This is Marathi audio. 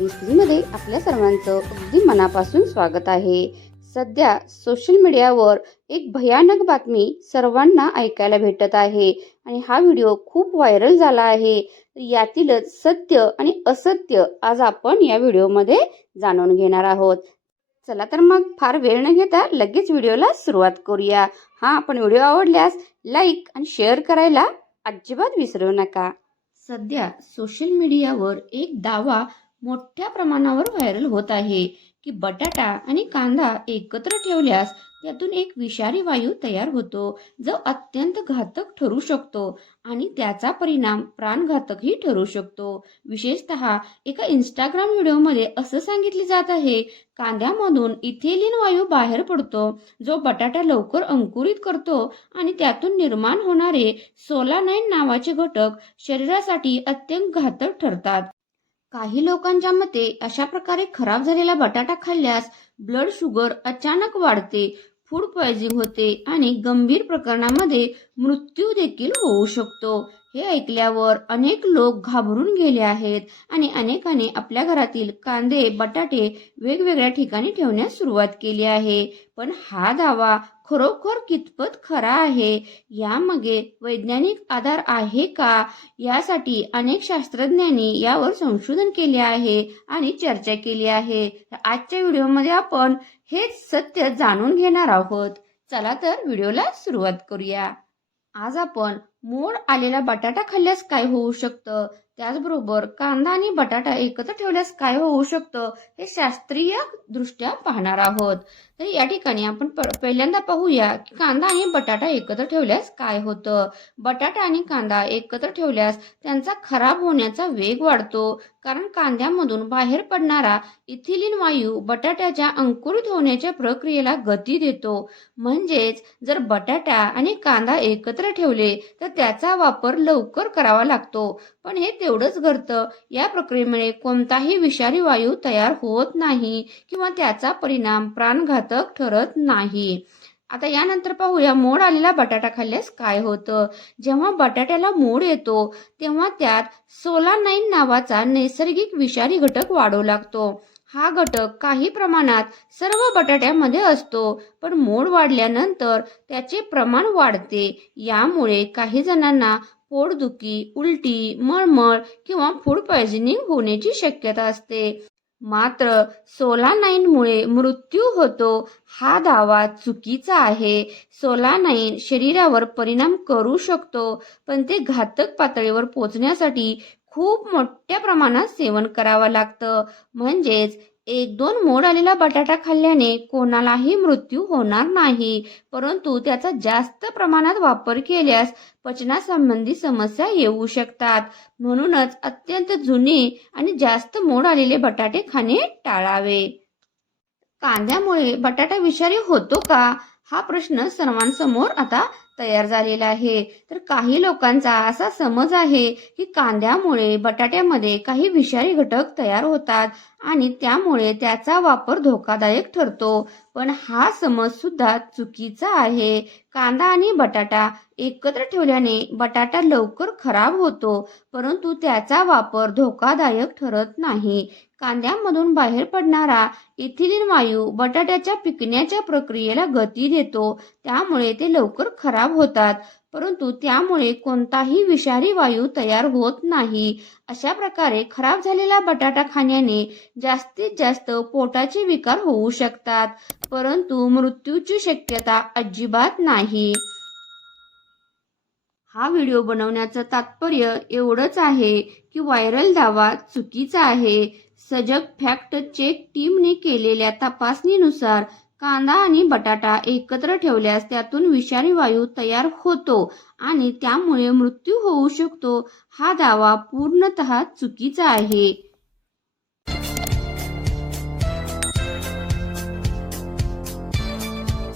मध्ये आपल्या सर्वांचं अगदी मनापासून स्वागत आहे. सध्या सोशल मीडियावर एक भयानक बातमी सर्वांना ऐकायला भेटत आहे आणि हा व्हिडिओ खूप व्हायरल झाला आहे. यातीलच सत्य आणि असत्य आज आपण या व्हिडिओमध्ये जाणून घेणार आहोत. चला तर मग फार वेळ न घेता लगेच व्हिडिओला सुरुवात करूया. हा आपण व्हिडिओ आवडल्यास लाईक आणि शेअर करायला अजिबात विसरू नका. सध्या सोशल मीडियावर एक दावा मोठ्या प्रमाणावर व्हायरल होत आहे की बटाटा आणि कांदा एकत्र ठेवल्यास त्यातून एक विषारी वायू तयार होतो जो अत्यंत घातक ठरू शकतो आणि त्याचा परिणाम प्राणघातकही ठरू शकतो. विशेषतः एका इंस्टाग्राम व्हिडिओमध्ये असं सांगितले जात आहे कांद्यामधून इथेलिन वायू बाहेर पडतो जो बटाटा लवकर अंकुरित करतो आणि त्यातून निर्माण होणारे सोलानाईन नावाचे घटक शरीरासाठी अत्यंत घातक ठरतात. काही लोकांच्या मते अशा प्रकारे खराब झालेला बटाटा खाल्ल्यास ब्लड शुगर अचानक वाढते फूड पॉयझनिंग होते आणि गंभीर प्रकरणामध्ये मृत्यू देखील होऊ शकतो. हे ऐकल्यावर अनेक लोक घाबरून गेले आहेत आणि अनेकाने आपल्या घरातील कांदे बटाटे वेगवेगळ्या ठिकाणी ठेवण्यास सुरुवात केली आहे. पण हा दावा खरोखर कितपत खरा आहे? यामागे वैज्ञानिक आधार आहे का? यासाठी अनेक शास्त्रज्ञांनी यावर संशोधन केले आहे आणि चर्चा केली आहे. आजच्या व्हिडिओमध्ये आपण हेच सत्य जाणून घेणार आहोत. चला तर व्हिडिओला सुरुवात करूया. आज आपण मोड आलेला बटाटा खाल्ल्यास काय होऊ शकतं? त्याचबरोबर कांदा आणि बटाटा एकत्र ठेवल्यास काय होऊ शकतं? हे शास्त्रीय दृष्ट्या पाहणार आहोत. तर या ठिकाणी आपण पहिल्यांदा पाहूया की कांदा आणि बटाटा एकत्र ठेवल्यास काय होतं? बटाटा आणि कांदा एकत्र ठेवल्यास त्यांचा खराब होण्याचा वेग वाढतो. कारण कांद्यामधून बाहेर पडणारा इथिलिन वायू बटाट्याच्या अंकुरित होण्याच्या प्रक्रियेला गती देतो. म्हणजेच जर बटाटा आणि कांदा एकत्र ठेवले तर त्याचा वापर लवकर करावा लागतो. पण हे तेवढंच घडतं. या प्रक्रियेमुळे कोणताही विषारी वायू तयार होत नाही किंवा त्याचा परिणाम प्राणघातक ठरत नाही. आता यानंतर पाहूया मोड आलेला बटाटा खाल्ल्यास काय होतं. जेव्हा बटाट्याला मोड येतो तेव्हा त्यात सोलानाईन नावाचा नैसर्गिक विषारी घटक वाढू लागतो. हा घटक काही प्रमाणात सर्व बटाट्यामध्ये असतो पण मोड वाढल्यानंतर त्याचे प्रमाण वाढते. यामुळे काही जणांना पोटदुखी उलटी मळमळ किंवा फूड पॉयझनिंग होण्याची शक्यता असते. मात्र सोलानाईनमुळे मृत्यू होतो हा दावा चुकीचा आहे. सोलानाईन शरीरावर परिणाम करू शकतो पण ते घातक पातळीवर पोचण्यासाठी खूप मोठ्या प्रमाणात सेवन करावं लागतं. म्हणजेच एक दोन मोड आलेला बटाटा खाल्ल्याने कोणालाही मृत्यू होणार नाही. परंतु त्याचा जास्त प्रमाणात वापर केल्यास पचनासंबंधी समस्या येऊ शकतात. म्हणूनच अत्यंत जुने आणि जास्त मोड आलेले बटाटे खाणे टाळावे. कांद्यामुळे बटाटा विषारी होतो का? हा प्रश्न सर्वांसमोर आता तयार झालेला आहे. तर काही लोकांचा असा समज आहे की कांद्यामुळे बटाट्यामध्ये काही विषारी घटक तयार होतात आणि त्यामुळे त्याचा वापर धोकादायक ठरतो. पण हा समज सुद्धा चुकीचा आहे. कांदा आणि बटाटा एकत्र ठेवल्याने बटाटा लवकर खराब होतो परंतु त्याचा वापर धोकादायक ठरत नाही. कांद्यामधून बाहेर पडणारा इथिलिन वायू बटाट्याच्या पिकण्याच्या प्रक्रियेला गती देतो त्यामुळे ते लवकर खराब होतात परंतु त्यामुळे कोणताही विषारी वायू तयार होत नाही. अशा प्रकारे खराब झालेला बटाटा खाण्याने जास्तीत जास्त पोटाचे विकार होऊ शकतात. परंतु मृत्यूची शक्यता अजिबात नाही. हा व्हिडिओ बनवण्याचं तात्पर्य एवढंच आहे की व्हायरल दावा चुकीचा आहे. सजग फॅक्ट चेक टीमने केलेल्या तपासणीनुसार कांदा आणि बटाटा एकत्र ठेवल्यास त्यातून विषारी वायू तयार होतो आणि त्यामुळे मृत्यू होऊ शकतो. हा दावा पूर्णतः चुकीचा आहे.